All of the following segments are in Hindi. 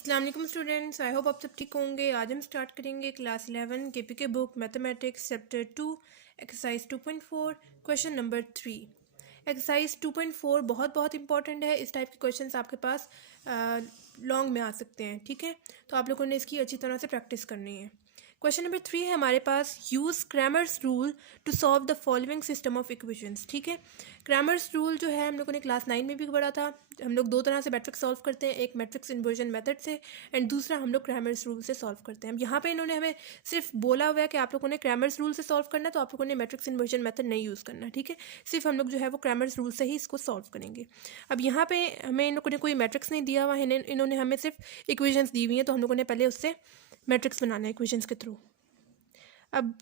अस्सलाम वालेकुम स्टूडेंट्स, आई होप आप सब ठीक होंगे। आज हम स्टार्ट करेंगे class 11 KPK book mathematics chapter 2 exercise 2.4 question number 3। Exercise 2.4 बहुत इंपॉर्टेंट है। इस टाइप के क्वेश्चंस आपके पास लॉन्ग में आ सकते हैं, ठीक है। तो आप लोगों ने इसकी अच्छी तरह से प्रैक्टिस करनी है। क्वेश्चन नंबर 3 है हमारे पास, use Cramer's rule to solve the following system of equations. ठीक है, क्रैमर्स रूल जो है हम लोगों ने क्लास 9 में भी पढ़ा था। हम लोग दो तरह से मैट्रिक्स सॉल्व करते हैं, एक मैट्रिक्स इन्वर्जन मेथड से एंड दूसरा हम लोग क्रैमर्स रूल से सॉल्व करते हैं। अब यहाँ पे इन्होंने हमें सिर्फ बोला हुआ है कि आप लोगों ने क्रैमर्स रूल से सॉल्व करना है, तो आप लोगों ने मैट्रिक्स इन्वर्जन मेथड नहीं यूज़ करना, ठीक है। सिर्फ हम लोग जो है वो क्रैमर्स रूल से ही इसको सॉल्व करेंगे। अब यहाँ पे हमें इन लोगों ने कोई मैट्रिक्स नहीं दिया हुआ है, इन्होंने हमें सिर्फ इक्वेशंस दी हुई हैं, तो हम लोगों ने पहले उससे मैट्रिक्स बनाना है इक्वेशंस के थ्रू। अब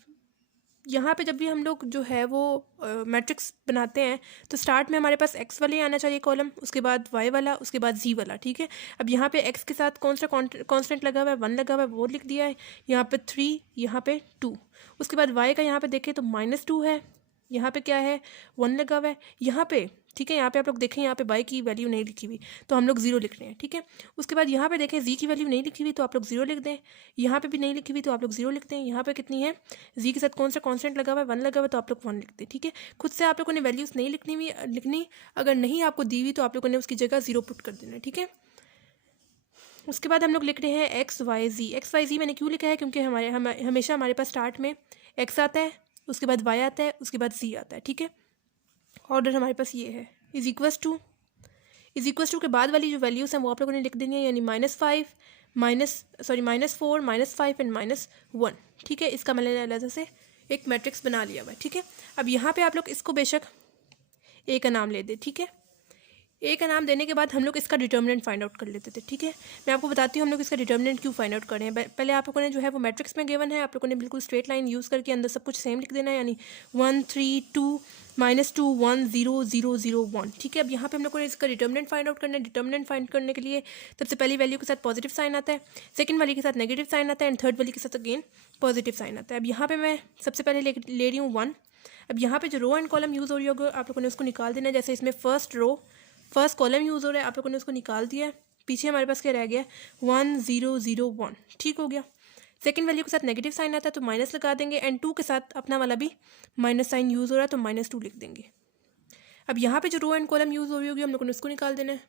यहाँ पे जब भी हम लोग जो है वो मैट्रिक्स बनाते हैं तो स्टार्ट में हमारे पास एक्स वाले आना चाहिए कॉलम, उसके बाद वाई वाला, उसके बाद जी वाला, ठीक है। अब यहाँ पे एक्स के साथ कौन सा कांस्टेंट लगा हुआ है, 1 लगा हुआ है, वो लिख दिया है। यहाँ पे 3, यहाँ पे 2। उसके बाद वाई का यहाँ पे देखें तो -2 है, यहाँ पे क्या है 1 लगा हुआ है यहाँ पे, ठीक है। यहाँ पे आप लोग देखें, यहाँ पे वाई की वैल्यू नहीं लिखी हुई, तो हम लोग 0 लिख रहे हैं, ठीक है। उसके बाद यहाँ पे देखें जी की वैल्यू नहीं लिखी हुई, तो आप लोग 0 लिख दें। यहाँ पे भी नहीं लिखी हुई, तो आप लोग 0 लिख दें। यहाँ पे कितनी है, जी के साथ कौन सा कांस्टेंट लगा हुआ है, 1 लगा हुआ है, तो आप लोग 1 लिख दें, ठीक है। खुद से आप लोगों ने वैल्यूज़ नहीं लिखनी, अगर नहीं आपको दी हुई तो आप लोगों ने उसकी जगह 0 पुट कर देना, ठीक है। उसके बाद हम लोग लिख रहे हैं एक्स वाई जी मैंने क्यों लिखा है, क्योंकि हमेशा हमारे पास स्टार्ट में एक्स आता है, उसके बाद वाई आता है, उसके बाद जी आता है, ठीक है। ऑर्डर हमारे पास ये है। इज इक्वस टू के बाद वाली जो वैल्यूज़ हैं वो आप लोगों ने लिख देनी है, यानी -4 -5 एंड -1, ठीक है। इसका मैंने अलग से एक मैट्रिक्स बना लिया हुआ है, ठीक है। अब यहाँ पे आप लोग इसको बेशक ए का नाम ले दे, ठीक है। ए का नाम देने के बाद हम लोग इसका डिटर्मिनेंट फाइंड आउट कर लेते थे, ठीक है। मैं आपको बताती हूँ हम लोग इसका डिटर्मिनेंट क्यों फाइंड आउट कर रहे हैं। पहले आप लोगों ने जो है वो मैट्रिक्स में गिवन है, आप लोगों ने बिल्कुल स्ट्रेट लाइन यूज़ करके अंदर सब कुछ सेम लिख देना है, यानी 1 3 2 -2 1 0 0 0 1, ठीक है। अब यहाँ पे हम लोग को इसका डिटर्मिनेंट फाइंड आउट करना है। डिटर्मिनेंट फाइंड करने के लिए सबसे पहली वैल्यू के साथ पॉजिटिव साइन आता है, सेकंड वाली के साथ नेगेटिव साइन आता है, एंड थर्ड वाली के साथ अगेन पॉजिटिव साइन आता है। अब यहाँ पे मैं सबसे पहले ले रही हूँ 1। अब यहाँ पे जो रो एंड कॉलम यूज़ हो रही होगी आप लोगों ने उसको निकाल देना है। जैसे इसमें फर्स्ट कॉलम यूज़ हो रहा है, आप लोगों ने उसको निकाल दिया। पीछे हमारे पास क्या रह गया, 1 0 0 1, ठीक हो गया। सेकंड वैल्यू के साथ नेगेटिव साइन आता है तो माइनस लगा देंगे, एंड 2 के साथ अपना वाला भी माइनस साइन यूज़ हो रहा है तो -2 लिख देंगे। अब यहाँ पे जो रो एंड कॉलम यूज़ हो रही होगी हम लोगों ने उसको निकाल देना है।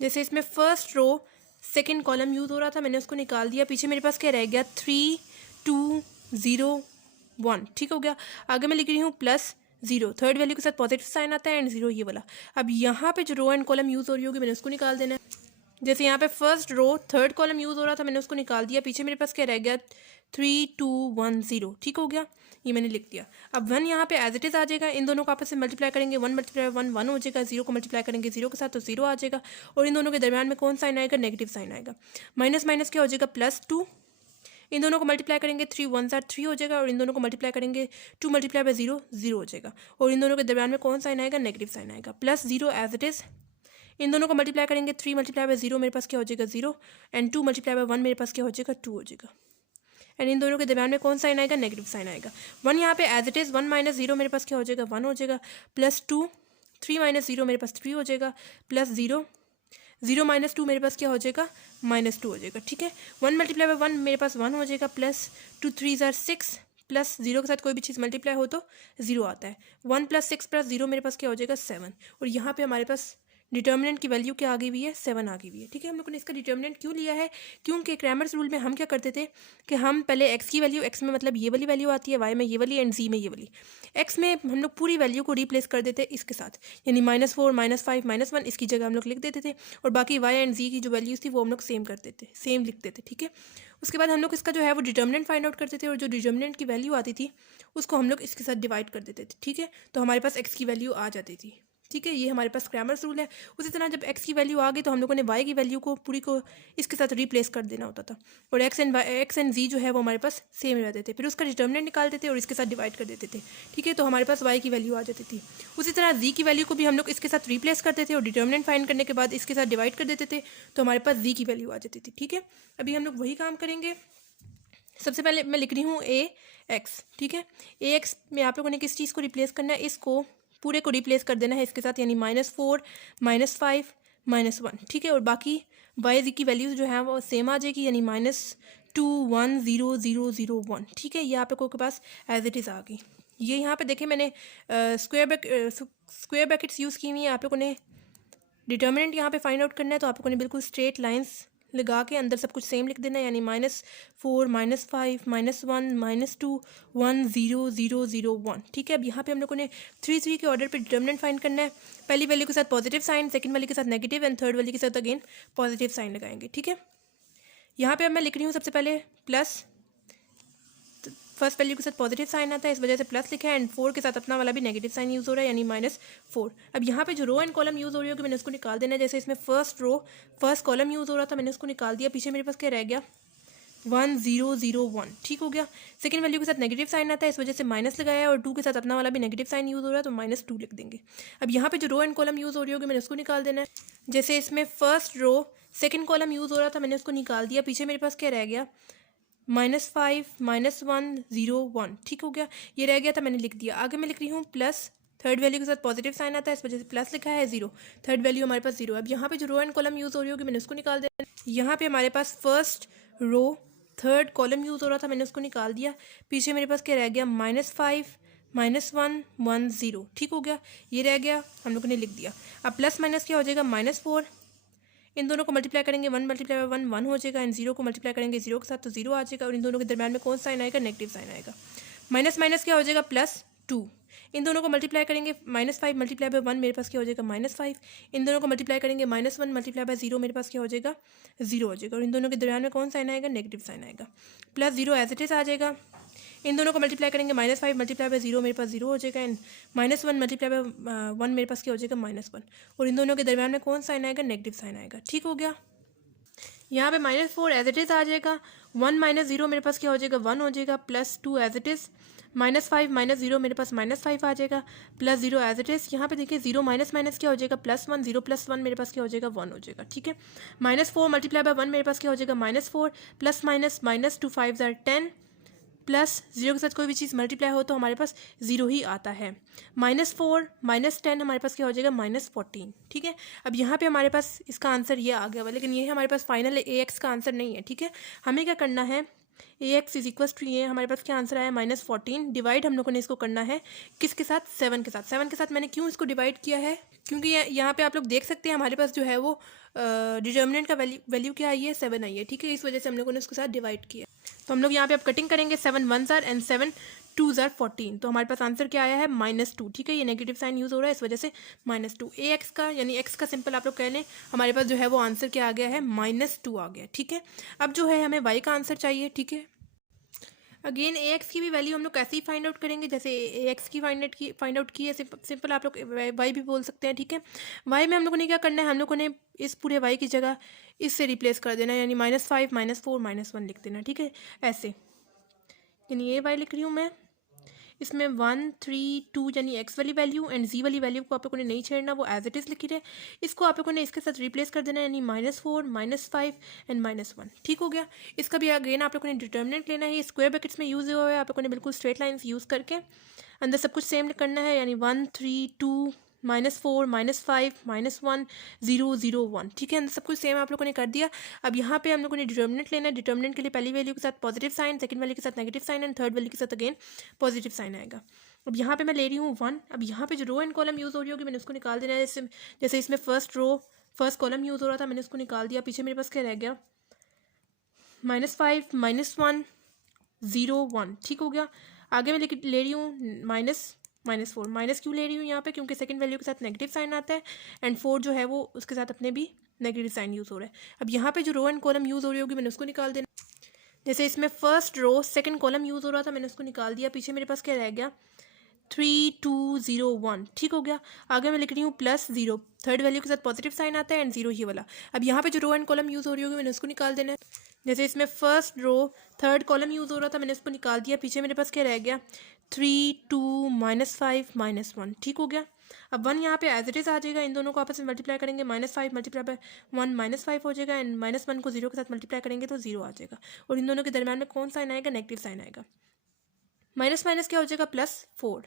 जैसे इसमें first row second column use हो रहा था, मैंने उसको निकाल दिया। पीछे मेरे पास क्या रह गया, 3 2 0 1, ठीक हो गया। आगे मैं लिख रही हूँ +0, थर्ड वैल्यू के साथ पॉजिटिव साइन आता है एंड 0 ये वाला। अब यहाँ पे जो रो एंड कॉलम यूज़ हो रही होगी मैंने उसको निकाल देना है। जैसे यहाँ पे first row third column use हो रहा था, मैंने उसको निकाल दिया। पीछे मेरे पास क्या रह गया, 3 2 1 0, ठीक हो गया, ये मैंने लिख दिया। अब 1 यहाँ पे एज इट इज़ आ जाएगा, इन दोनों को आपस में मल्टीप्लाई करेंगे, 1 × 1 1 हो जाएगा, 0 को मल्टीप्लाई करेंगे 0 के साथ तो 0 आ जाएगा, और इन दोनों के दरमियान में कौन साइन आएगा, नेगेटिव साइन आएगा। माइनस माइनस क्या हो जाएगा, +2, इन दोनों को मल्टीप्लाई करेंगे 3 1 3 हो जाएगा, और इन दोनों को मल्टीप्लाई करेंगे 2 × 0 0 हो जाएगा, और इन दोनों के दरमियान में कौन साइन आएगा, नेगेटिव साइन आएगा। +0 एज इट इज़, इन दोनों को मल्टीप्लाई करेंगे 3 × 0 मेरे पास क्या हो जाएगा 0, एंड 2 × 1 मेरे पास क्या हो जाएगा 2 हो जाएगा, एंड इन दोनों के दरमियान में कौन साइन आएगा, नेगेटिव साइन आएगा। 1 यहाँ पे एज इट इज़, 1 - 0 मेरे पास क्या हो जाएगा 1 हो जाएगा, +2 3 - 0 मेरे पास 3 हो जाएगा, +0 0 - 2 मेरे पास क्या हो जाएगा, -2 हो जाएगा, ठीक है। 1 × 1 मेरे पास 1 हो जाएगा, +2 3 = 6, +0 के साथ कोई भी चीज़ मल्टीप्लाई हो तो 0 आता है। 1 + 6 + 0 मेरे पास क्या हो जाएगा 7, और यहाँ पे हमारे पास डिटर्मिनेंट की वैल्यू क्या आ गई हुई है, 7 आ गई हुई है, ठीक है। हम लोगों ने इसका डिटर्मिनेंट क्यों लिया है, क्योंकि क्रैमर्स रूल में हम क्या करते थे कि हम पहले एक्स की वैल्यू, एक्स में मतलब ये वाली वैल्यू आती है, वाई में ये वाली, एंड जी में ये वाली। एक्स में हम लोग पूरी वैल्यू को रिप्लेस कर देते इसके साथ, यानी -4 -5 -1 इसकी जगह हम लोग लिख देते थे, और बाकी वाई एंड जी की जो वैल्यूज़ थी वो हम लोग सेम करते थे, सेम लिखते थे, ठीक है। उसके बाद हम लोग इसका जो है वो डिटर्मिनेंट फाइंड आउट करते थे, और जो डिटर्मिनेंट की वैल्यू आती थी उसको हम लोग इसके साथ डिवाइड कर देते थे, ठीक है। तो हमारे पास एक्स की वैल्यू आ जाती थी, ठीक है। ये हमारे पास क्रैमर्स रूल है। उसी तरह जब एक्स की वैल्यू आ गई तो हम लोगों ने वाई की वैल्यू को पूरी को इसके साथ रिप्लेस कर देना होता था, और एक्स एंड जी जो है वो हमारे पास सेम रहते थे। फिर उसका डिटर्मिनेंट निकालते थे और इसके साथ डिवाइड कर देते थे, ठीक है। तो हमारे पास वाई की वैल्यू आ जाती थी। उसी तरह जी की वैल्यू को भी हम लोग इसके साथ रिप्लेस करते थे, और डिटर्मिनेंट फाइंड करने के बाद इसके साथ डिवाइड कर देते थे, तो हमारे पास जी की वैल्यू आ जाती थी, ठीक है। अभी हम लोग वही काम करेंगे। सबसे पहले मैं लिख रही हूँ ए एक्स, ठीक है। ए एक्स में आप लोगों ने किस चीज़ को रिप्लेस करना है, इसको पूरे को रिप्लेस कर देना है इसके साथ, यानी -4 -5 -1, ठीक है। और बाकी y की वैल्यूज़ जो है वो सेम आ जाएगी, यानी -2 1 0 0 0 1, ठीक है। ये आप लोगों के पास एज इट इज़ आ गई। ये यहाँ पे देखें मैंने स्क्वायर ब्रैकेट्स यूज़ की हुई है। आप लोगों ने डिटर्मिनेंट यहाँ पे फाइंड आउट करना है, तो आप लोगों ने बिल्कुल स्ट्रेट लाइंस लगा के अंदर सब कुछ सेम लिख देना है, यानी -4 -5 -1 -2 1 0 0 0 1, ठीक है। अब यहाँ पे हम लोगों ने 3 3 के ऑर्डर पे डिटर्मिनेंट फाइंड करना है। पहली वैल्यू के साथ पॉजिटिव साइन, सेकंड वाली के साथ नेगेटिव एंड थर्ड वाली के साथ अगेन पॉजिटिव साइन लगाएंगे, ठीक है। यहाँ पे अब मैं लिख रही हूँ सबसे पहले प्लस, फर्स्ट वैल्यू के साथ पॉजिटिव साइन आता है, इस वजह से प्लस लिखा है, एंड 4 के साथ अपना वाला भी नेगेटिव साइन यूज़ हो रहा है, यानी -4। अब यहाँ पे जो रो एंड कॉलम यूज़ हो रही होगी मैंने उसको निकाल देना है। जैसे इसमें first row first column use हो रहा था, मैंने उसको निकाल दिया। पीछे मेरे पास क्या रह गया 1 0 0 1, ठीक हो गया। सेकंड वैल्यू के साथ नेगेटिव साइन आता है, इस वजह से माइनस लगाया है, और 2 के साथ अपना वाला भी नेगेटिव साइन यूज़ हो रहा है, तो -2 लिख देंगे। अब यहाँ पे जो रो एंड कॉलम यूज़ हो रही होगी मैंने उसको निकाल देना है। जैसे इसमें first row second column use हो रहा था, मैंने उसको निकाल दिया। पीछे मेरे पास क्या रह गया -5 -1 0 1, ठीक हो गया। ये रह गया था, मैंने लिख दिया। आगे मैं लिख रही हूँ प्लस, थर्ड वैल्यू के साथ पॉजिटिव साइन आता है, इस वजह से प्लस लिखा है, 0, थर्ड वैल्यू हमारे पास 0। अब यहाँ पे जो रो एंड कॉलम यूज़ हो रही होगी मैंने उसको निकाल दिया। यहाँ पे हमारे पास first row third column use हो रहा था, मैंने उसको निकाल दिया। पीछे मेरे पास क्या रह गया -5 -1 1 0, ठीक हो गया। ये रह गया, हम लोगों ने लिख दिया। अब प्लस माइनस क्या हो जाएगा -4, इन दोनों को मल्टीप्लाई करेंगे 1 × 1 1 हो जाएगा, एंड 0 को मल्टीप्लाई करेंगे 0 के साथ तो 0 आ जाएगा, और इन दोनों के दरम्यान में कौन सा साइन आएगा, नेगेटिव साइन आएगा। माइनस माइनस क्या हो जाएगा +2, इन दोनों को मल्टीप्लाई करेंगे -5 × 1 मेरे पास क्या हो जाएगा -5, इन दोनों को मल्टीप्लाई करेंगे -1 × 0 मेरे पास क्या हो जाएगा 0 हो जाएगा, और इन दोनों के दरम्यान में कौन साइन आएगा, नेगेटिव साइन आएगा। +0 एज इट इज़ आ जाएगा। इन दोनों को मल्टीप्लाई करेंगे -5 × 0 मेरे पास 0 हो जाएगा, एंड -1 × 1 मेरे पास क्या हो जाएगा -1, और इन दोनों के दरम्यान में कौन साइन आएगा, नेगेटिव साइन आएगा, ठीक हो गया। यहाँ पे -4 एज इट इज़ आ जाएगा। 1 - 0 मेरे पास क्या हो जाएगा 1 हो जाएगा, +2 एज इट इज़, -5 - 0 मेरे पास -5 आ जाएगा, +0 एज इट इज़। यहाँ पे देखिए 0 माइनस माइनस क्या हो जाएगा +1, 0 + 1 मेरे पास क्या हो जाएगा 1 हो जाएगा, ठीक है। -4 × 1 मेरे पास क्या हो जाएगा -4, प्लस माइनस -2 5 = 10, प्लस 0 के साथ कोई भी चीज़ मल्टीप्लाई हो तो हमारे पास 0 ही आता है। -4 -10 हमारे पास क्या हो जाएगा -14, ठीक है। अब यहाँ पे हमारे पास इसका आंसर ये आ गया हुआ, लेकिन ये हमारे पास फाइनल AX का आंसर नहीं है, ठीक है। हमें क्या करना है, AX = ये हमारे पास क्या आंसर आया -14, डिवाइड हम लोगों ने इसको करना है किसके साथ, 7 के साथ। 7 के साथ मैंने क्यों इसको डिवाइड किया है, क्योंकि यहाँ पे आप लोग देख सकते हैं हमारे पास जो है वो डिटर्मिनेंट का वैल्यू क्या आई है 7 आई है, ठीक है। इस वजह से हम लोगों ने उसके साथ डिवाइड किया। तो हम लोग यहाँ पे अब कटिंग करेंगे, 7 1s are and 7 2s are 14, तो हमारे पास आंसर क्या आया है -2, ठीक है। ये नेगेटिव साइन यूज़ हो रहा है, इस वजह से -2। AX का यानी X का सिंपल आप लोग कह लें, हमारे पास जो है वो आंसर क्या आ गया है -2 आ गया, ठीक है। अब जो है हमें Y का आंसर चाहिए, ठीक है। अगेन AX की भी वैल्यू हम लोग कैसे ही फाइंड आउट करेंगे, जैसे AX की फाइंड आउट की है, सिंपल आप लोग Y भी बोल सकते हैं, ठीक है। Y में हम लोगों ने क्या करना है, हम लोगों ने इस पूरे Y की जगह इससे रिप्लेस कर देना है, यानी -5 -4 -1 लिख देना, ठीक है, ऐसे। यानी ये Y लिख रही हूँ मैं, इसमें 1 3 2 यानी X वाली वैल्यू एंड Z वाली वैल्यू को आप लोगों ने नहीं छेड़ना, वो एज इट इज़ लिखी रहे। इसको आप लोगों ने इसके साथ रिप्लेस कर देना है, यानी -4 -5 एंड -1, ठीक हो गया। इसका भी अगेन आप लोगों ने डिटर्मिनेंट लेना है, स्क्वायर ब्रैकेट्स में यूज़ हुआ है, आप लोगों ने बिल्कुल स्ट्रेट लाइन्स यूज़ करके अंदर सब कुछ सेम करना है, यानी 1 3 2 -4 -5 -1 0 0 1, ठीक है। अंदर सब कुछ सेम आप लोगों ने कर दिया। अब यहाँ पे हम लोगों ने डिटर्मिनेंट लेना है। डिटर्मिनेंट के लिए पहली वैल्यू के साथ पॉजिटिव साइन, सेकंड वैल्यू के साथ negative sign, and third value के साथ अगेन पॉजिटिव साइन आएगा। अब यहाँ पे मैं ले रही हूँ 1। अब यहाँ पे जो रो एंड कॉलम यूज़ हो रही होगी मैंने उसको निकाल देना है। जैसे इसमें फर्स्ट कॉलम यूज़ हो रहा था, मैंने उसको निकाल दिया। पीछे मेरे पास क्या रह गया -5 -1 0 1, ठीक हो गया। आगे मैं ले रही हूँ -4। माइनस क्यों ले रही हूँ यहाँ पे, क्योंकि सेकंड वैल्यू के साथ नेगेटिव साइन आता है, एंड 4 जो है वो उसके साथ अपने भी नेगेटिव साइन यूज़ हो रहा है। अब यहाँ पे जो रो एंड कॉलम यूज़ हो रही होगी मैंने उसको निकाल देना। जैसे इसमें first row second column use हो रहा था, मैंने उसको निकाल दिया। पीछे मेरे पास क्या रह गया 3 2 0 1, ठीक हो गया। आगे मैं लिख रही हूँ +0, थर्ड वैल्यू के साथ पॉजिटिव साइन आता है, एंड 0 ही वाला। अब यहाँ पे जो रो एंड कॉलम यूज़ हो रही होगी मैंने उसको निकाल देना है। जैसे इसमें first row third column use हो रहा था, मैंने उसको निकाल दिया। पीछे मेरे पास क्या रह गया 3 2 -5 -1, ठीक हो गया। अब 1 यहाँ पे एज इट इज़ आ जाएगा। इन दोनों को आपस में मल्टीप्लाई करेंगे, -5 × 1 -5 हो जाएगा, एंड -1 को 0 के साथ मल्टीप्लाई करेंगे तो 0 आ जाएगा, और इन दोनों के दरम्यान में कौन साइन आएगा, नेगेटिव साइन आएगा। माइनस माइनस क्या हो जाएगा +4।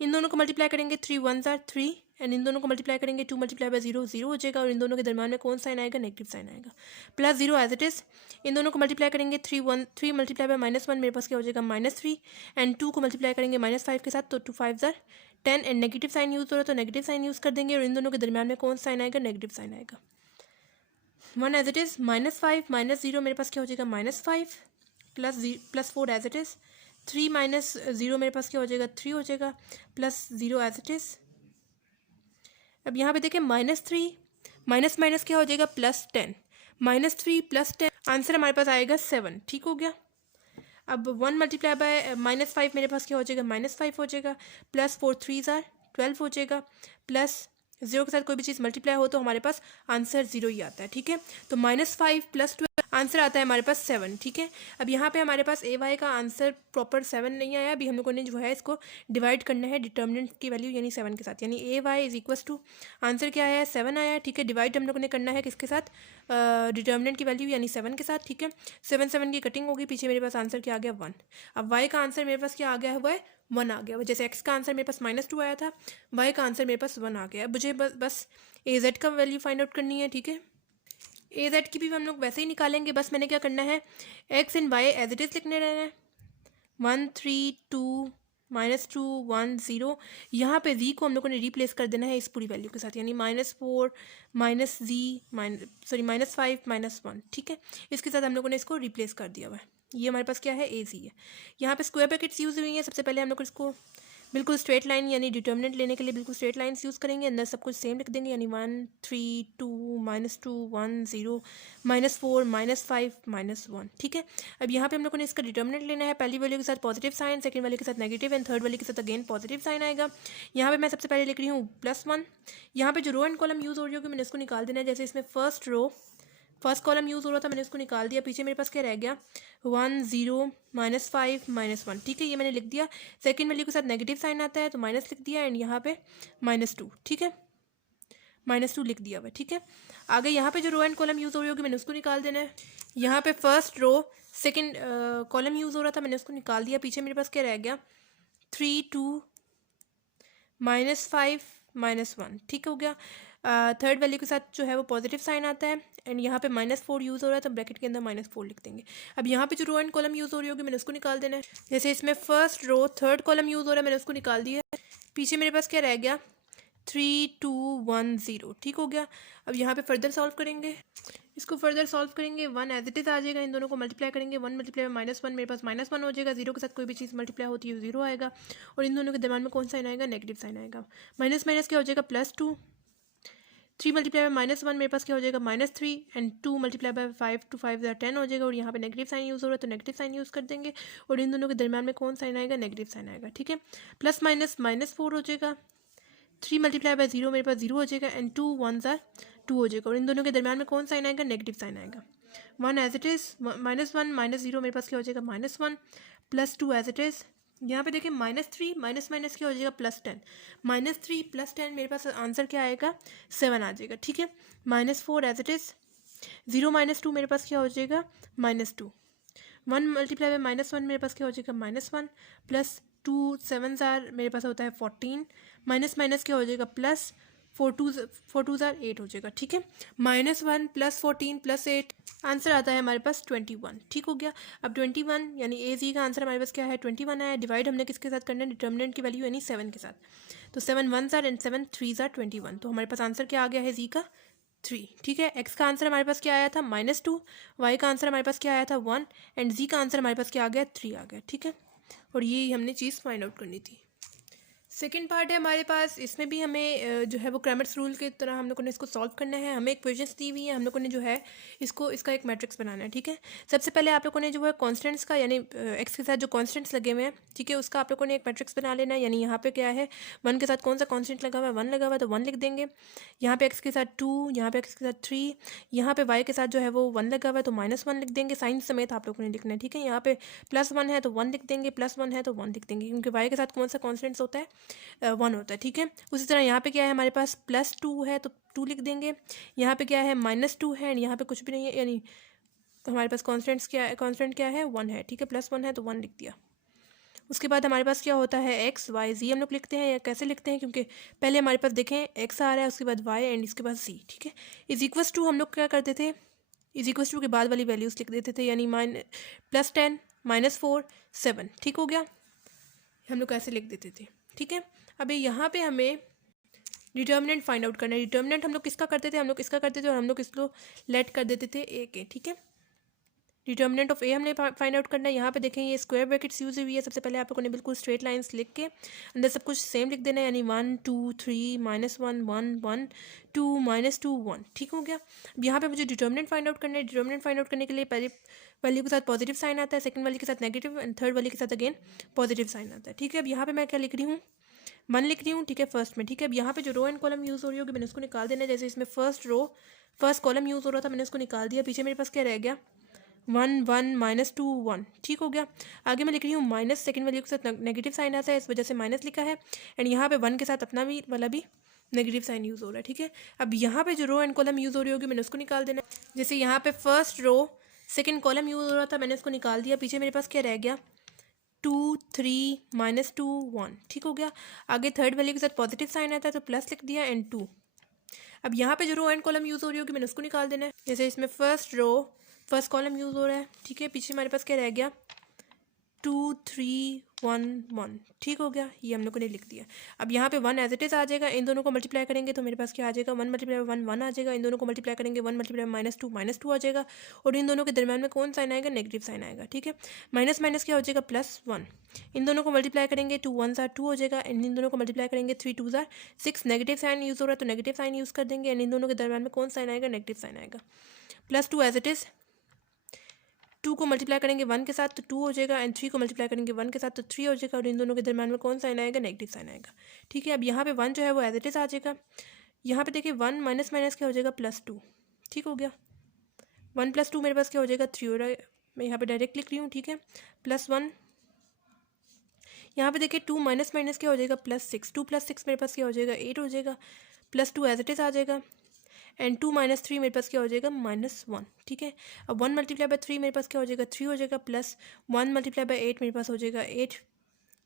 इन दोनों को मल्टीप्लाई करेंगे 3 1s are 3 एंड इन दोनों को मल्टीप्लाई करेंगे 2 मल्टीप्लाई बाय 0 0 हो जाएगा और इन दोनों के दरम्यान में कौन साइन आएगा, नेगेटिव साइन आएगा। प्लस 0 एज इट इज़, इन दोनों को मल्टीप्लाई करेंगे 3 मल्टीप्लाई बाय -1 मेरे पास क्या हो जाएगा -3 एंड 2 को मल्टीप्लाई करेंगे -5 के साथ तो 2 5s are 10 and negative sign use हो रहा है तो नेगेटिव साइन यूज़ कर देंगे और इन दोनों के दरम्यान में कौन साइन आएगा, नेगेटिव साइन आएगा। 1 एज इट इज़, -5 -0 मेरे पास क्या हो जाएगा -5 प्लस 4 एज इट इज़, 3 -0 मेरे पास क्या हो जाएगा 3 हो जाएगा प्लस 0 एज इट इज़। अब यहाँ पे देखिए -3 माइनस माइनस क्या हो जाएगा +10, -3 +10 आंसर हमारे पास आएगा 7। ठीक हो गया। अब 1 मल्टीप्लाई बाय -5 मेरे पास क्या हो जाएगा -5 हो जाएगा प्लस 4 3s are 12 हो जाएगा प्लस 0 के साथ कोई भी चीज़ मल्टीप्लाई हो तो हमारे पास आंसर 0 ही आता है। ठीक है, तो -5 + 12 आंसर आता है हमारे पास 7। ठीक है, अब यहाँ पे हमारे पास ए वाई का आंसर प्रॉपर 7 नहीं आया। अभी हम लोगों ने जो है इसको डिवाइड करना है डिटर्मिनेंट की वैल्यू यानी 7 के साथ, यानी A Y is equals to answer क्या आया 7 आया। ठीक है, डिवाइड हम लोगों ने करना है किसके साथ, डिटर्मिनेंट की वैल्यू यानी 7 के साथ। ठीक है, 7 7 की कटिंग होगी, पीछे मेरे पास आंसर क्या आ गया 1। अब वाई का आंसर मेरे पास क्या आ गया हुआ है 1 आ गया। जैसे एक्स का आंसर मेरे पास -2 आया था, वाई का आंसर मेरे पास 1 आ गया। मुझे बस ए जेड का वैल्यू फाइंड आउट करनी है। ठीक है, ए जेड की भी हम लोग वैसे ही निकालेंगे, बस मैंने क्या करना है x and y as it is लिखने रहना है 1 3 2 -2 1 0। यहाँ पे जी को हम लोगों ने रिप्लेस कर देना है इस पूरी वैल्यू के साथ, यानी -4 -5 -1। ठीक है, इसके साथ हम लोगों ने इसको रिप्लेस कर दिया हुआ है। ये हमारे पास क्या है ए जी है। यहाँ पे स्क्वायर ब्रैकेट्स यूज़ हुई हैं। सबसे पहले हम लोग इसको बिल्कुल स्ट्रेट लाइन यानी डिटर्मिनेंट लेने के लिए बिल्कुल स्ट्रेट लाइन्स यूज़ करेंगे, अंदर सब कुछ सेम लिख देंगे, यानी 1 3 2 -2 1 0 -4 -5 -1। ठीक है, अब यहाँ पे हम लोगों ने इसका डिटर्मिनेंट लेना है। पहली वैल्यू के साथ पॉजिटिव साइन, सेकंड वैल्यू के साथ नेगेटिव एंड थर्ड वैल्यू के साथ अगेन पॉजिटिव साइन आएगा। यहाँ पे मैं सबसे पहले लिख रही हूँ +1। यहाँ पे जो रो एंड कॉलम यूज़ हो रही होगी मैंने इसको निकाल देना है। जैसे इसमें फर्स्ट कॉलम यूज़ हो रहा था, मैंने इसको निकाल दिया। पीछे मेरे पास क्या रह गया 1 0 -5 -1। ठीक है, ये मैंने लिख दिया। सेकंड वैल्यू के साथ नेगेटिव साइन आता है तो माइनस लिख दिया एंड यहाँ पे -2। ठीक है, -2 लिख दिया हुआ। ठीक है, आगे यहाँ पे जो रो एंड कॉलम यूज़ हो रही होगी मैंने उसको निकाल देना है। यहाँ पे first row second column use हो रहा था, मैंने उसको निकाल दिया। पीछे मेरे पास क्या रह गया 3 2 -5 -1। ठीक हो गया। थर्ड वैल्यू के साथ जो है वो पॉजिटिव साइन आता है एंड यहाँ पे -4 यूज़ हो रहा है तो ब्रैकेट के अंदर -4 लिख देंगे। अब यहाँ पे जो रो एंड कॉलम यूज़ हो रही होगी मैंने उसको निकाल देना है। जैसे इसमें first row third column use हो रहा है, मैंने उसको निकाल दिया है। पीछे मेरे पास क्या रह गया 3 2 1 0। ठीक हो गया। अब यहाँ पे फर्दर सॉल्व करेंगे, इसको फर्दर सॉल्व करेंगे 1 एज इट इज़ आ जाएगा। इन दोनों को मल्टीप्लाई करेंगे, 1 मल्टीप्लाई में -1 मेरे पास -1 हो जाएगा। 0 के साथ कोई भी चीज़ मल्टीप्लाई होती है 0 आएगा और इन दोनों के दरम्यान में कौन साइन आएगा, नेगेटिव साइन आएगा। माइनस माइनस क्या हो जाएगा +2, 3 मल्टीप्लाई में -1 मेरे पास क्या हो जाएगा -3 एंड 2 मल्टीप्लाई बाय 5 2 5 10 हो जाएगा और यहाँ पे नेगेटिव साइन यूज़ हो रहा है तो नेगेटिव साइन यूज़ कर देंगे और इन दोनों के दरम्यान में कौन साइन आएगा, नेगेटिव साइन आएगा। ठीक है, प्लस माइनस -4 हो जाएगा। 3 मल्टीप्लाई बाय 0 मेरे पास 0 हो जाएगा एंड 2 1s are 2 हो जाएगा और इन दोनों के दरम्यान में कौन साइन आएगा, नेगेटिव साइन आएगा। 1 एज इट इज़, -1 -0 मेरे पास क्या हो जाएगा -1 +2 एज इट इज़। यहाँ पे देखिए -3 माइनस माइनस क्या हो जाएगा +10, -3 +10 मेरे पास आंसर क्या आएगा 7 आ जाएगा। ठीक है, -4 एज इट इज़। 0 -2 मेरे पास क्या हो जाएगा -2। 1 मल्टीप्लाई बाय -1 मेरे पास क्या हो जाएगा -1 प्लस 2 7s are मेरे पास होता है 14 माइनस माइनस क्या हो जाएगा प्लस 4 2s are 8 हो जाएगा। ठीक है, -1 + 14 + 8 आंसर आता है हमारे पास 21। ठीक हो गया। अब 21 यानी ए जी का आंसर हमारे पास क्या है 21 आया। डिवाइड हमने किसके साथ करना है, डिटर्मिनेंट की वैल्यू यानी 7 के साथ। तो 7 1s are and 7 3s are 21। तो हमारे पास आंसर क्या आ गया है जी का 3। ठीक है, एक्स का आंसर हमारे पास क्या आया था -2, वाई का आंसर हमारे पास क्या आया था 1 एंड जी का आंसर हमारे पास क्या आ गया 3 आ गया। ठीक है, और ये हमने चीज़ फाइंड आउट करनी थी। सेकेंड पार्ट है हमारे पास, इसमें भी हमें जो है वो क्रैमर्स रूल की तरह हम लोगों ने इसको सॉल्व करना है। हमें इक्वेशंस दी हुई है, हम लोगों ने जो है इसका एक मैट्रिक्स बनाना है। ठीक है, सबसे पहले आप लोगों ने जो है कॉन्स्टेंट्स का यानी एक्स के साथ जो कॉन्स्टेंट्स लगे हुए हैं, ठीक है, उसका आप लोगों ने एक मैट्रिक्स बना लेना है। यानी यहाँ पे क्या है 1 के साथ कौन सा कॉन्स्टेंट लगा हुआ है 1 लगा हुआ है तो 1 लिख देंगे। यहाँ पे एक्स के साथ 2, यहाँ पे एक्स के साथ 3, यहाँ पे वाई के साथ जो है वो 1 लगा हुआ है तो -1 लिख देंगे। साइन समेत आप लोगों ने लिखना है। ठीक है, यहाँ पे +1 है तो 1 लिख देंगे, +1 है तो 1 लिख देंगे, क्योंकि वाई के साथ कौन सा कॉन्स्टेंट्स होता है 1 होता है। ठीक है, उसी तरह यहाँ पे क्या है हमारे पास +2 है तो 2 लिख देंगे। यहाँ पे क्या है -2 है एंड यहाँ पे कुछ भी नहीं है, यानी हमारे पास कॉन्स्टेंट क्या है 1 है। ठीक है, +1 है तो 1 लिख दिया। उसके बाद हमारे पास क्या होता है एक्स वाई जी हम लोग लिखते हैं, या कैसे लिखते हैं, क्योंकि पहले हमारे पास देखें एक्स आ रहा है, उसके बाद वाई एंड इसके बाद जी, ठीक है। इज इक्वस टू हम लोग क्या करते थे, इज इक्वस टू के बाद वाली वैल्यूज़ लिख देते थे, यानी +10 -4 7, ठीक हो गया, हम लोग ऐसे लिख देते थे, ठीक है। अभी यहाँ पे हमें डिटर्मिनेंट फाइंड आउट करना है। डिटर्मिनेंट हम लोग किसका करते थे, हम लोग इसका करते थे और हम लोग इसको लेट कर देते थे ए के, ठीक है। डिटर्मिनेंट ऑफ ए हमने फाइंड आउट करना है। यहाँ पे देखें ये स्क्वायर ब्रैकेट्स यूज हुई है। सबसे पहले आप लोगों ने बिल्कुल स्ट्रेट लाइंस लिख के अंदर सब कुछ सेम लिख देना है, यानी 1 2 3 -1 1 1 2 -2 1, ठीक हो गया। अब यहाँ पे मुझे डिटर्मिनेंट फाइंड आउट करना है। डिटर्मिनेंट फाइंड आउट करने के लिए पहले वैल्यू के साथ पॉजिटिव साइन आता है, सेकंड वाली के साथ नेगेटिव एंड थर्ड वाली के साथ अगेन पॉजिटिव साइन आता है, ठीक है। अब यहाँ पे मैं क्या लिख रही हूँ, 1 लिख रही हूँ, ठीक है, फर्स्ट में, ठीक है। अब यहाँ पे जो रो एंड कॉलम यूज़ हो रही होगी मैंने उसको निकाल देना है। जैसे इसमें फर्स्ट कॉलम यूज़ हो रहा था, मैंने उसको निकाल दिया। पीछे मेरे पास क्या रह गया, 1 1 -2 1, ठीक हो गया। आगे मैं लिख रही हूँ माइनस, सेकंड वैल्यू के साथ नेगेटिव साइन आता है, इस वजह से माइनस लिखा है। एंड यहाँ पे 1 के साथ अपना भी वाला भी नेगेटिव साइन यूज़ हो रहा है, ठीक है। अब यहाँ पे जो रो एंड कॉलम यूज़ हो रही होगी मैंने उसको निकाल देना है। जैसे यहाँ पे first row second column use हो रहा था, मैंने उसको निकाल दिया। पीछे मेरे पास क्या रह गया, 2 3 -2 1, ठीक हो गया। आगे थर्ड वैल्यू के साथ पॉजिटिव साइन आता है तो प्लस लिख दिया एंड 2। अब यहाँ पे जो रो एंड कॉलम यूज़ हो रही होगी मैंने उसको निकाल देना है। जैसे इसमें फर्स्ट कॉलम यूज़ हो रहा है, ठीक है। पीछे हमारे पास क्या रह गया, 2 3 1 1, ठीक हो गया। ये हम लोगों ने लिख दिया। अब यहाँ पे 1 एज इट इज़ आ जाएगा। इन दोनों को मल्टीप्लाई करेंगे तो मेरे पास क्या आ जाएगा, 1 × 1 1 आ जाएगा। इन दोनों को मल्टीप्लाई करेंगे 1 × -2 आ जाएगा। और इन दोनों के दरम्यान में कौन साइन आएगा, नेगेटिव साइन आएगा, ठीक है। माइनस माइनस क्या हो जाएगा, +1। इन दोनों को मल्टीप्लाई करेंगे 2 1 2 हो जाएगा। एंड इन दोनों को मल्टीप्लाई करेंगे 3 2 6। नेगेटिव साइन यूज़ हो रहा है तो नेगेटिव साइन यूज़ कर देंगे। एंड इन दोनों के दरम्यान में कौन साइन आएगा, नेगेटिव साइन आएगा। +2 एज इट इज़, 2 को मल्टीप्लाई करेंगे 1 के साथ तो 2 हो जाएगा। एंड 3 को मल्टीप्लाई करेंगे 1 के साथ तो 3 हो जाएगा। और इन दोनों के दरम्यान में कौन साइन आएगा, नेगेटिव साइन आएगा, ठीक है। अब यहाँ पे 1 जो है वो एज इट इज़ आ जाएगा। यहाँ पे देखिए 1 माइनस माइनस क्या हो जाएगा, +2, ठीक हो गया। 1 + 2 मेरे पास क्या हो जाएगा, 3 हो रहा है। मैं यहाँ पे डायरेक्ट लिख रही हूँ, ठीक है। +1, यहाँ पे देखिए 2 माइनस माइनस क्या हो जाएगा, +6। 2 + 6 मेरे पास क्या हो जाएगा, 8 हो जाएगा। +2 एज इट इज़ आ जाएगा। एंड 2 - 3 मेरे पास क्या हो जाएगा, -1, ठीक है। अब 1 × 3 मेरे पास क्या हो जाएगा, 3 हो जाएगा। प्लस 1 × 8 मेरे पास हो जाएगा 8।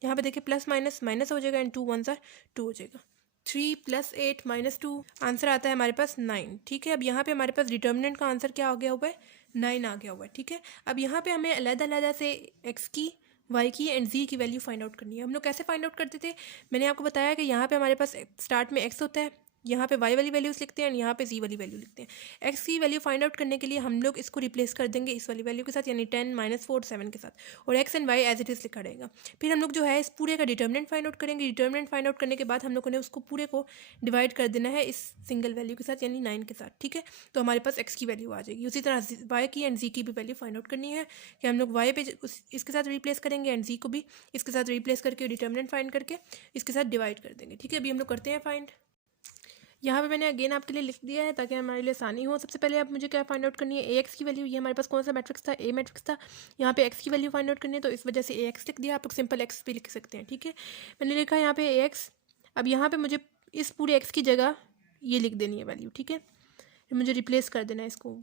यहाँ पे देखिए प्लस माइनस माइनस हो जाएगा। एंड 2 1 2 हो जाएगा। 3 + 8 - 2 आंसर आता है हमारे पास 9, ठीक है। अब यहाँ पे हमारे पास डिटर्मिनेंट का आंसर क्या आ गया हुआ है, 9 आ गया हुआ है, ठीक है। अब यहाँ पे हमें अलग-अलग से एक्स की, वाई की एंड जी की वैल्यू फाइंड आउट करनी है। हम लोग कैसे फाइंड आउट करते थे, मैंने आपको बताया कि यहाँ पे हमारे पास स्टार्ट में एक्स होता है, यहाँ पे वाई वाली वैल्यूज़ लिखते हैं, यहाँ पे जी वाली वैल्यू लिखते हैं। एक्स की वैल्यू फाइंड आउट करने के लिए हम लोग इसको रिप्लेस कर देंगे इस वाली वैल्यू के साथ, यानी 10 -4 7 के साथ, और x and y as it is लिखा रहेगा। फिर हम लोग जो है इस पूरे का डिटर्मिनेंट फाइंड आउट करेंगे। डिटर्मिनेंट फाइंड आउट करने के बाद हम लोगों ने उसको पूरे को डिवाइड कर देना है इस सिंगल वैल्यू के साथ, यानी 9 के साथ, ठीक है। तो हमारे पास एक्स की वैल्यू आ जाएगी। उसी तरह वाई की एंड जी की भी वैल्यू फाइंड आउट करनी है कि हम लोग वाई पे इसके साथ रिप्लेस करेंगे एंड जी को भी इसके साथ रिप्लेस करके डिटर्मिनेंट फाइंड करके इसके साथ डिवाइड कर देंगे, ठीक है। अभी हम लोग करते हैं फाइंड। यहाँ पे मैंने अगेन आपके लिए लिख दिया है ताकि हमारे लिए आसानी हो। सबसे पहले आप मुझे क्या फाइंड आउट करनी है, ए एक्स की वैल्यू। ये हमारे पास कौन सा मैट्रिक्स था, ए मैट्रिक्स था। यहाँ पे एक्स की वैल्यू फाइंड आउट करनी है तो इस वजह से ए एक्स लिख दिया। आप लोग सिंपल एक्स भी लिख सकते हैं, ठीक है। मैंने लिखा यहाँ पे ए एक्स। अब यहाँ पे मुझे इस पूरे एक्स की जगह ये लिख देनी है वैल्यू, ठीक है। मुझे रिप्लेस कर देना है इसको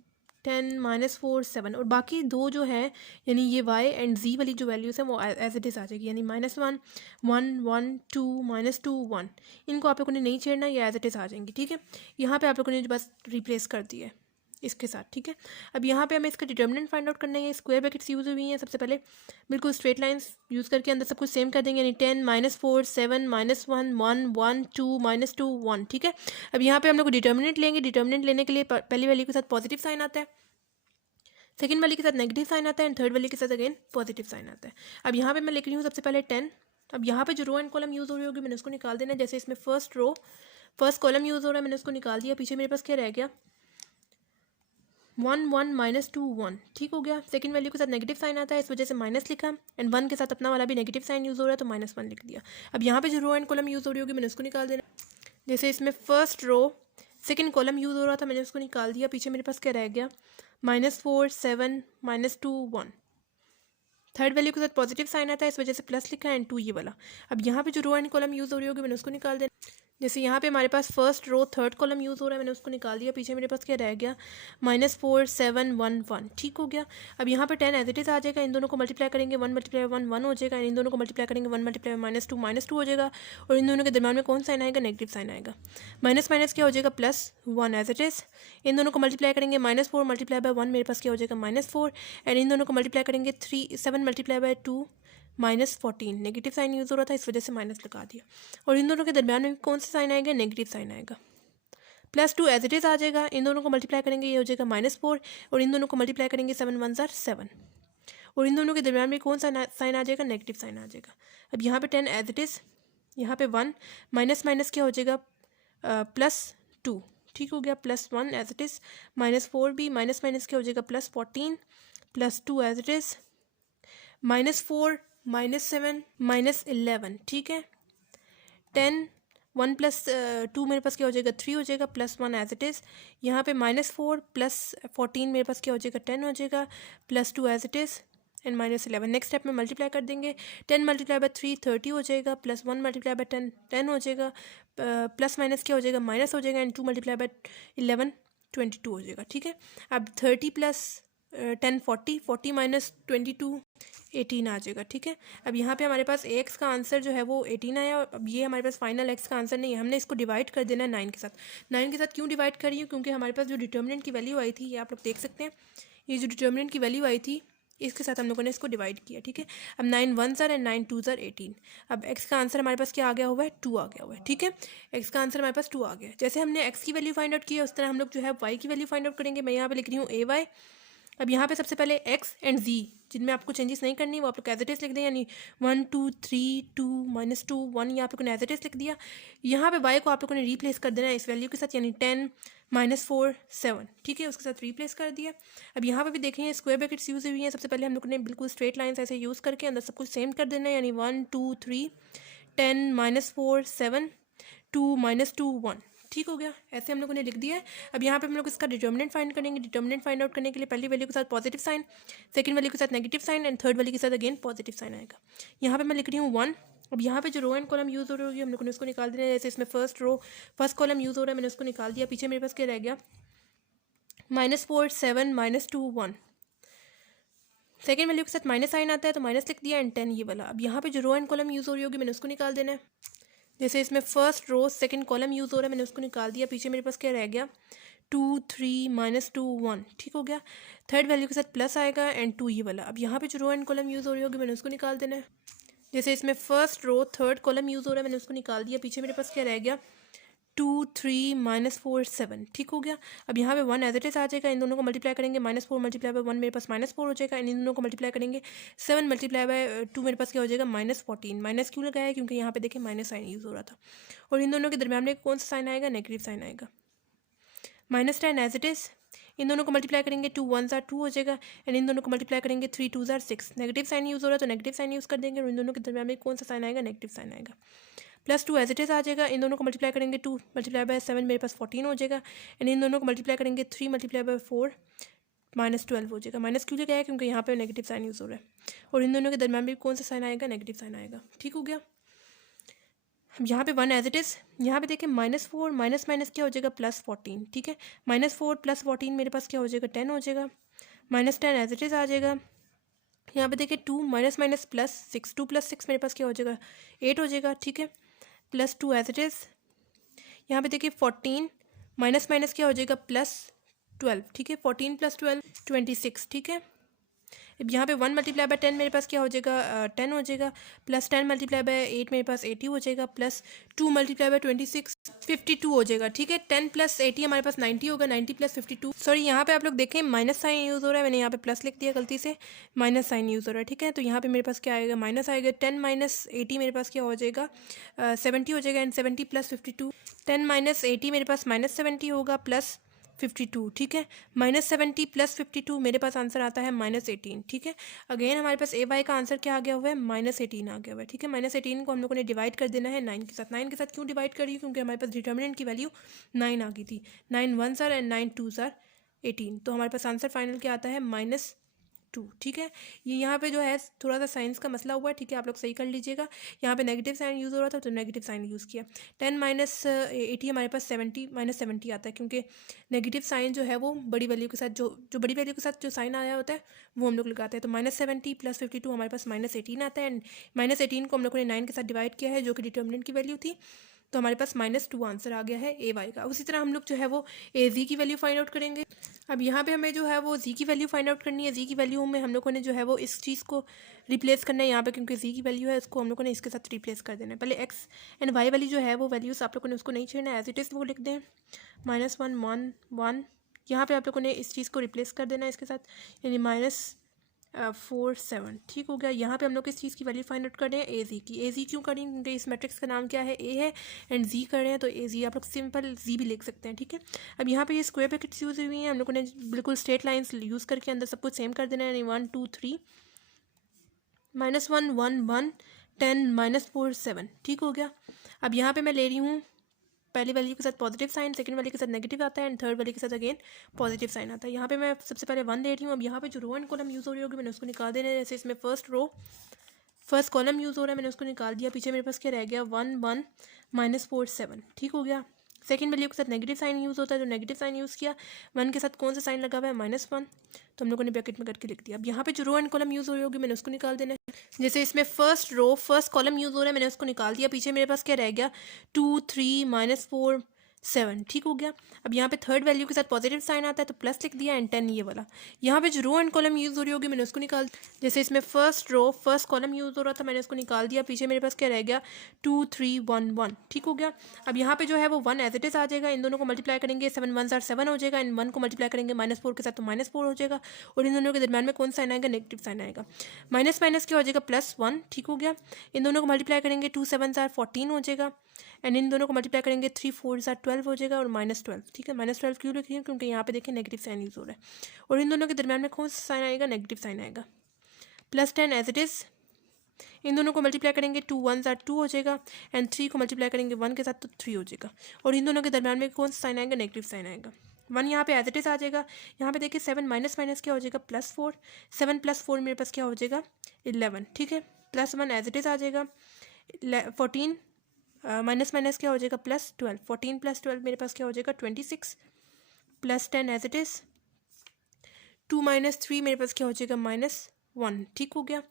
10 -4 7, और बाकी दो जो है यानी ये y एंड z वाली जो वैल्यूज़ हैं वो एज इट इज़ आ जाएगी, यानी -1 1 1 2 -2 1। इनको आप लोगों ने नहीं छेड़ना, ये एज इट इज़ आ जाएंगी, ठीक है। यहाँ पे आप लोगों ने जो बस रिप्लेस कर दिया है इसके साथ, ठीक है। अब यहाँ पे हमें इसका डिटर्मिनेंट फाइंड आउट करना है। स्क्वायर ब्रैकेट्स यूज़ हुई हैं। सबसे पहले बिल्कुल स्ट्रेट लाइंस यूज़ करके अंदर सब कुछ सेम कर देंगे, यानी 10 -4 7 -1 1 1 2 -2 1, ठीक है। अब यहाँ पे हम लोग डिटर्मिनेंट लेंगे। डिटर्मिनेंट लेने के लिए पहली वैल्यू के साथ पॉजिटिव साइन आता है, सेकंड वाली के साथ नेगेटिव साइन आता है एंड थर्ड वाली के साथ अगेन पॉजिटिव साइन आता है। अब यहाँ पे मैं लिख रही हूँ सबसे पहले 10। अब यहाँ पे जो रो एंड कॉलम यूज़ हो रही होगी मैंने उसको निकाल देना है। जैसे इसमें फर्स्ट कॉलम यूज़ हो रहा है, मैंने उसको निकाल दिया। पीछे मेरे पास क्या रह गया, 1 1 -2 1, ठीक हो गया। सेकंड वैल्यू के साथ नेगेटिव साइन आता है, इस वजह से माइनस लिखा। एंड 1 के साथ अपना वाला भी नेगेटिव साइन यूज़ हो रहा है तो -1 लिख दिया। अब यहाँ पे जो रो एंड कॉलम यूज़ हो रही होगी मैंने उसको निकाल देना। जैसे इसमें first row second column use हो रहा था, मैंने उसको निकाल दिया। पीछे मेरे पास क्या रह गया, -4 7 -2 1। थर्ड वैल्यू के साथ पॉजिटिव साइन आता है, इस वजह से प्लस लिखा है एंड 2 ये वाला। अब यहाँ पे जो रो एंड कॉलम यूज़ हो रही होगी मैंने उसको निकाल देना। जैसे यहाँ पे हमारे पास first row third column use हो रहा है, मैंने उसको निकाल दिया, पीछे मेरे पास क्या रह गया -4 7 1 1, ठीक हो गया। अब यहाँ पे 10 एज इट इज़ आ जाएगा, इन दोनों को मल्टीप्लाई करेंगे 1 × 1 1 हो जाएगा, इन दोनों को मल्टीप्लाई करेंगे 1 × -2 हो जाएगा, और इन दोनों के दरम्यान में कौन साइन आएगा, नेगेटिव साइन आएगा। माइनस माइनस क्या हो जाएगा +1 एज इट इज़, इन दोनों को मल्टीप्लाई करेंगे -4 × 1 मेरे पास क्या हो जाएगा -4, एंड इन दोनों को मल्टीप्लाई करेंगे 7 × 2 -14, नेगेटिव साइन यूज़ हो रहा था इस वजह से माइनस लगा दिया, और इन दोनों के दरमियान में कौन सा साइन आएगा, नेगेटिव साइन आएगा। +2 एज इट इज़ आ जाएगा, इन दोनों को मल्टीप्लाई करेंगे ये हो जाएगा -4, और इन दोनों को मल्टीप्लाई करेंगे 7 1 7, और इन दोनों के दरमियान में कौन सा साइन आ जाएगा, नेगेटिव साइन आ जाएगा। अब यहाँ पे 10 एज इट इज़, यहाँ पे 1 माइनस माइनस क्या हो जाएगा +2, ठीक हो गया, +1 एज इट इज़, -4 भी माइनस माइनस क्या हो जाएगा +14, +2 एज इट इज़, -4 -7 -11, ठीक है। 10 1 + 2 मेरे पास क्या हो जाएगा 3 हो जाएगा, +1 एज इट इज़, यहाँ पे -4 + 14 मेरे पास क्या हो जाएगा 10 हो जाएगा, +2 as it is, and -11। Next step में मल्टीप्लाई कर देंगे, 10 × 3 30 हो जाएगा, +1 × 10 10 हो जाएगा, प्लस माइनस क्या हो जाएगा माइनस हो जाएगा, एंड 2 × 11 22 हो जाएगा, ठीक है। अब 30 + 10 40, 40 - 22 18 आ जाएगा, ठीक है। अब यहाँ पे हमारे पास एक्स का आंसर जो है वो 18 आया, और अब ये हमारे पास फाइनल एक्स का आंसर नहीं है, हमने इसको डिवाइड कर देना है 9 के साथ। 9 के साथ क्यों डिवाइड कर रही हूँ, क्योंकि हमारे पास जो डिटर्मिनेंट की वैल्यू आई थी, ये आप लोग देख सकते हैं, ये जो डिटर्मिनेंट की वैल्यू आई थी इसके साथ हम लोगों ने इसको डिवाइड किया, ठीक है। अब 9 1 एंड 9 2 18। अब एक्स का आंसर हमारे पास क्या आ गया हुआ है 2 आ गया हुआ है, ठीक है। एक्स का आंसर हमारे पास 2 आ गया है। जैसे हमने एक्स की वैल्यू फाइंड आउट की है, उस तरह हम लोग जो है वाई की वैल्यू फाइंड आउट करेंगे। मैं यहाँ पे लिख रही हूँ AY। अब यहाँ पे सबसे पहले x एंड z, जिनमें आपको चेंजेस नहीं करनी वो आप लोग एज इट इज़ लिख दें, यानी 1 2 3 2 -2 1, ये आप लोगों ने एज इट इज़ लिख दिया। यहाँ पे y को आप लोगों ने रिप्लेस कर देना है इस वैल्यू के साथ, यानी 10 -4 7, ठीक है, उसके साथ रिप्लेस कर दिया। अब यहाँ पे भी देखें स्क्वायर ब्रैकेट्स यूज़ हुई हैं, सबसे पहले हम लोग ने बिल्कुल स्ट्रेट लाइन्स ऐसे यूज़ करके अंदर सब कुछ सेम कर देना है, यानी 1 2 3 10 -4 7 2 -2 1, ठीक हो गया। ऐसे हम लोगों ने लिख दिया है। अब यहाँ पे हम लोग इसका डिटर्मिनेंट फाइंड करेंगे। डिटर्मिनेंट फाइंड आउट करने के लिए पहली वैल्यू के साथ पॉजिटिव साइन, सेकंड वैल्यू के साथ negative sign, and third value के साथ अगेन पॉजिटिव साइन आएगा। यहाँ पे मैं लिख रही हूँ 1। अब यहाँ पे जो रो एंड कॉलम यूज़ हो रही होगी हम लोगों ने उसको निकाल देना है। जैसे इसमें फर्स्ट कॉलम यूज़ हो रहा है, मैंने उसको निकाल दिया। पीछे मेरे पास क्या रह गया -4 7 -2 1। सेकेंड वैल्यू के साथ माइनस साइन आता है तो माइनस लिख दिया, एंड 10 ये वाला। अब यहाँ पे जो रो एंड कॉलम यूज़ हो रही होगी मैंने उसको निकाल देना है। जैसे इसमें first row second column use हो रहा है, मैंने उसको निकाल दिया। पीछे मेरे पास क्या रह गया 2 3 -2 1, ठीक हो गया। थर्ड वैल्यू के साथ प्लस आएगा, एंड 2 ये वाला। अब यहाँ पे जो रो एंड कॉलम यूज़ हो रही होगी मैंने उसको निकाल देना है। जैसे इसमें first row third column use हो रहा है, मैंने उसको निकाल दिया। पीछे मेरे पास क्या रह गया 2 3 -4 7, ठीक हो गया। अब यहाँ पे 1 एज इट इज़ आ जाएगा। इन दोनों को मल्टीप्लाई करेंगे, -4 × 1 मेरे पास -4 हो जाएगा, एंड इन दोनों को मल्टीप्लाई करेंगे 7 × 2 मेरे पास क्या हो जाएगा -14। माइनस क्यों लगाया है, क्योंकि यहाँ पे देखिए माइनस साइन यूज़ हो रहा था, और इन दोनों के दरम्यान में कौन सा साइन आएगा, नेगेटिव साइन आएगा। -10 एज इट इज़, इन दोनों को मल्टीप्लाई करेंगे 2 1 2 हो जाएगा, एंड इन दोनों को मल्टीप्लाई करेंगे 3 2 6। नेगेटिव साइन यूज़ हो रहा है तो नेगेटिव साइन यूज़ कर देंगे, और इन दोनों के दरम्यान में कौन सा साइन आएगा, नेगेटिव साइन आएगा। +2 एज इट इज़ आ जाएगा। इन दोनों को मल्टीप्लाई करेंगे 2 × 7 मेरे पास 14 हो जाएगा, एंड इन दोनों को मल्टीप्लाई करेंगे 3 × 4 -12 हो जाएगा। माइनस क्यों लगाया है, क्योंकि यहाँ पे नेगेटिव साइन यूज़ हो रहा है, और इन दोनों के दरम्यान भी कौन सा साइन आएगा, नेगेटिव साइन आएगा, ठीक हो गया। अब यहाँ पे 1 एज इट इज़, यहाँ पे देखिए -4 माइनस माइनस क्या हो जाएगा +14, ठीक है। -4 + 14 मेरे पास क्या हो जाएगा 10 हो जाएगा। -10 एज इट इज़ आ जाएगा। यहाँ पे देखिए 2 माइनस माइनस +6, 2 + 6 मेरे पास क्या हो जाएगा 8 हो जाएगा, ठीक है। +2 एज इट इज़, यहाँ पे देखिए 14 माइनस माइनस क्या हो जाएगा +12, ठीक है। 14 + 12 26, ठीक है। अब यहाँ पे 1 × 10 मेरे पास क्या हो जाएगा 10 हो जाएगा, +10 × 8 मेरे पास 80 हो जाएगा, +2 × 26 52 हो जाएगा, ठीक है। 10 + 80 हमारे पास 90 होगा, 90 + 52। सॉरी यहाँ पे आप लोग देखें माइनस साइन यूज़ हो रहा है, मैंने यहाँ पे प्लस लिख दिया गलती से, माइनस साइन यूज़ हो रहा है, ठीक है। तो यहाँ पे मेरे पास क्या आएगा माइनस आएगा। 10 - 80 मेरे पास क्या हो जाएगा 70 हो जाएगा, एंड 70 + 52। 10 - 80 मेरे पास -70 होगा, +52, ठीक है। -70 + 52 मेरे पास आंसर आता है -18, ठीक है। अगेन हमारे पास AY का आंसर क्या आ गया हुआ है -18 आ गया हुआ है, ठीक है। -18 को हम लोगों ने डिवाइड कर देना है 9 के साथ। 9 के साथ क्यों डिवाइड कर रही हूँ, क्योंकि हमारे पास डिटर्मिनेंट की वैल्यू 9 आ गई थी। 9 1 एंड 9 2 18, तो हमारे पास आंसर फाइनल क्या आता है 2, ठीक है। ये यहाँ पे जो है थोड़ा सा साइंस का मसला हुआ है, ठीक है, आप लोग सही कर लीजिएगा। यहाँ पे नेगेटिव साइन यूज़ हो रहा था तो नेगेटिव साइन यूज़ किया। 10 माइनस 80 हमारे पास 70 माइनस 70 आता है, क्योंकि नेगेटिव साइन जो है वो बड़ी वैल्यू के साथ जो बड़ी वैल्यू के साथ जो साइन आया होता है वो हम लोग लगाते हैं। तो -70 + 52 हमारे पास -18 आता है, एंड -18 को हम लोगों ने 9 के साथ डिवाइड किया है जो कि डिटर्मिनेंट की वैल्यू थी, तो हमारे पास -2 आंसर आ गया है ए वाई का। उसी तरह हम लोग जो है वो ए जी की वैल्यू फाइंड आउट करेंगे। अब यहाँ पे हमें जो है वो जी की वैल्यू फाइंड आउट करनी है। जी की वैल्यू में हम लोगों ने जो है वो इस चीज़ को रिप्लेस करना है यहाँ पे, क्योंकि जी की वैल्यू है उसको हम लोगों ने इसके साथ रिप्लेस कर देना है। पहले एक्स एंड वाई वाली जो है वो वैल्यूज़ आप लोगों ने उसको नहीं छेड़ना है, एज इट इज़ वो लिख दें -1 1 1। यहाँ पे आप लोगों ने इस चीज़ को रिप्लेस कर देना है इसके साथ, यानी -4 7, ठीक हो गया। यहाँ पे हम लोग इस चीज़ की वैल्यू फाइंड आउट कर रहे हैं ए जी की। ए जी क्यों करेंगे, क्योंकि इस मैट्रिक्स का नाम क्या है, ए है, एंड जी कर रहे हैं तो ए जी आप लोग सिंपल जी भी लिख सकते हैं, ठीक है। अब यहाँ पे ये स्क्वायर ब्रैकेट्स यूज़ हुई हैं, हम लोगों ने बिल्कुल स्ट्रेट लाइन्स यूज़ करके अंदर सब कुछ सेम कर देना है, यानी 1 2 3 -1 1 1 10 -4 7, ठीक हो गया। अब यहाँ पे मैं ले रही हूँ पहली वैल्यू के साथ पॉजिटिव साइन, सेकंड वैल्यू के साथ नेगेटिव आता है, एंड थर्ड वैल्यू के साथ अगेन पॉजिटिव साइन आता है। यहाँ पे मैं सबसे पहले 1 ले रही हूँ। अब यहाँ पे जो रो एंड कॉलम यूज़ हो रही होगी मैंने उसको निकाल देना है। जैसे इसमें फर्स्ट कॉलम यूज़ हो रहा है, मैंने उसको निकाल दिया। पीछे मेरे पास क्या रह गया 1 1 -4 7, ठीक हो गया। सेकंड वैल्यू के साथ नेगेटिव साइन यूज़ होता है, तो नेगेटिव साइन यूज़ किया। 1 के साथ कौन सा साइन लगा हुआ है, -1, तो हम लोगों ने ब्रैकेट में करके लिख दिया। अब यहाँ पे जो रो एंड कॉलम यूज़ हो रही होगी मैंने उसको निकाल देना है। जैसे इसमें फर्स्ट कॉलम यूज़ हो रहा है, मैंने उसको निकाल दिया। पीछे मेरे पास क्या रह गया 2 3 -4 7, ठीक हो गया। अब यहाँ पे थर्ड वैल्यू के साथ पॉजिटिव साइन आता है तो प्लस लिख दिया, एंड 10 ये वाला। यहाँ पे जो रो एंड कॉलम यूज़ हो रही होगी मैंने उसको निकाल, जैसे इसमें फर्स्ट कॉलम यूज़ हो रहा था मैंने उसको निकाल दिया। पीछे मेरे पास क्या रह गया 2 3 1 1, ठीक हो गया। अब यहाँ पे जो है वो 1 एज इट इज़ आ जाएगा। इन दोनों को मल्टीप्लाई करेंगे 7 1 7 हो जाएगा, एंड 1 को मल्टीप्लाई करेंगे -4 के साथ तो -4 हो जाएगा, और इन दोनों के दरमियान में कौन सा साइन आएगा, नेगेटिव साइन आएगा। माइनस माइनस क्या हो जाएगा +1, ठीक हो गया। इन दोनों को मल्टीप्लाई करेंगे 2 7 14 हो जाएगा, एंड इन दोनों को मल्टीप्लाई करेंगे 3 4 12 हो जाएगा, और -12, ठीक है। -12 क्यों लिख रही हूँ, क्योंकि यहाँ पे देखिए नेगेटिव साइन यूज़ हो रहा है, और इन दोनों के दरमियान में कौन सा साइन आएगा, नेगेटिव साइन आएगा। +10 एज इट इज़, इन दोनों को मल्टीप्लाई करेंगे 2 1 2 हो जाएगा, एंड 3 को मल्टीप्लाई करेंगे 1 के साथ तो 3 हो जाएगा, और इन दोनों के दरमियान में कौन सा साइन आएगा, नेगेटिव साइन आएगा। 1 यहाँ पे एज इट इज़ आ जाएगा। यहाँ पे देखिए 7 माइनस माइनस क्या हो जाएगा +4, 7 + 4 मेरे पास क्या हो जाएगा 11, ठीक है। +1 एज इट इज़ आ जाएगा। 14 माइनस माइनस क्या हो जाएगा +12, 14 + 12 मेरे पास क्या हो जाएगा 26, +10 एज इट इज़। 2 - 3 मेरे पास क्या हो जाएगा -1, ठीक हो गया।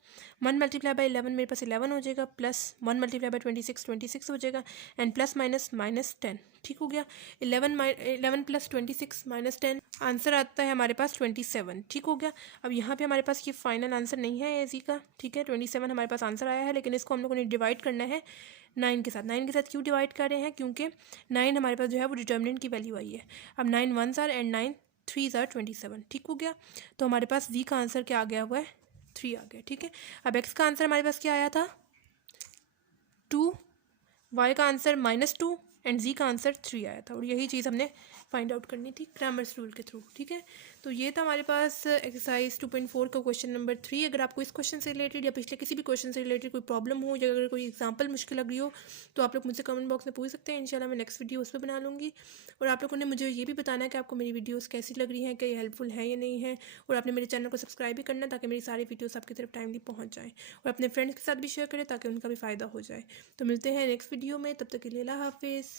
1 × 11 मेरे पास 11 हो जाएगा, +1 × 26 26 हो जाएगा, एंड प्लस माइनस -10, ठीक हो गया। 11 + 26 -10 आंसर आता है हमारे पास 27, ठीक हो गया। अब यहाँ पे हमारे पास ये फाइनल आंसर नहीं है एजी का, ठीक है। 27 हमारे पास आंसर आया है, लेकिन इसको हम लोगों ने डिवाइड करना है 9 के साथ। 9 के साथ क्यों डिवाइड कर रहे हैं, क्योंकि 9 हमारे पास जो है वो डिटर्मिनेंट की वैल्यू आई है। अब 9 1s are and 9 3s are 27, ठीक हो गया। तो हमारे पास जी का आंसर क्या आ गया हुआ है 3 आ गया, ठीक है। अब एक्स का आंसर हमारे पास क्या आया था 2, वाई का आंसर -2, एंड जी का आंसर 3 आया था, और यही चीज़ हमने फाइंड आउट करनी थी क्रैमर्स रूल के थ्रू, ठीक है। तो ये था हमारे पास एक्सरसाइज 2.4 का क्वेश्चन नंबर 3। अगर आपको इस क्वेश्चन से रिलेटेड या पिछले किसी भी क्वेश्चन से रिलेटेड कोई प्रॉब्लम हो, या अगर कोई एग्जांपल मुश्किल लग रही हो, तो आप लोग मुझसे कमेंट बॉक्स में पूछ सकते हैं। इंशाल्लाह मैं नेक्स्ट वीडियो उस पर बना लूँगी। और आप लोगों ने मुझे ये भी बताना है कि आपको मेरी वीडियोज़ कैसी लग रही हैं, क्या ये हेल्पफुल है या नहीं है, और आपने मेरे चैनल को सब्सक्राइब भी करना है ताकि मेरी सारी वीडियोज़ आपकी तरफ टाइमली पहुँच जाएँ, और अपने फ्रेंड्स के साथ भी शेयर करें ताकि उनका भी फ़ायदा हो जाए। तो मिलते हैं नेक्स्ट वीडियो में, तब तक के लिए अल्लाह हाफिज़।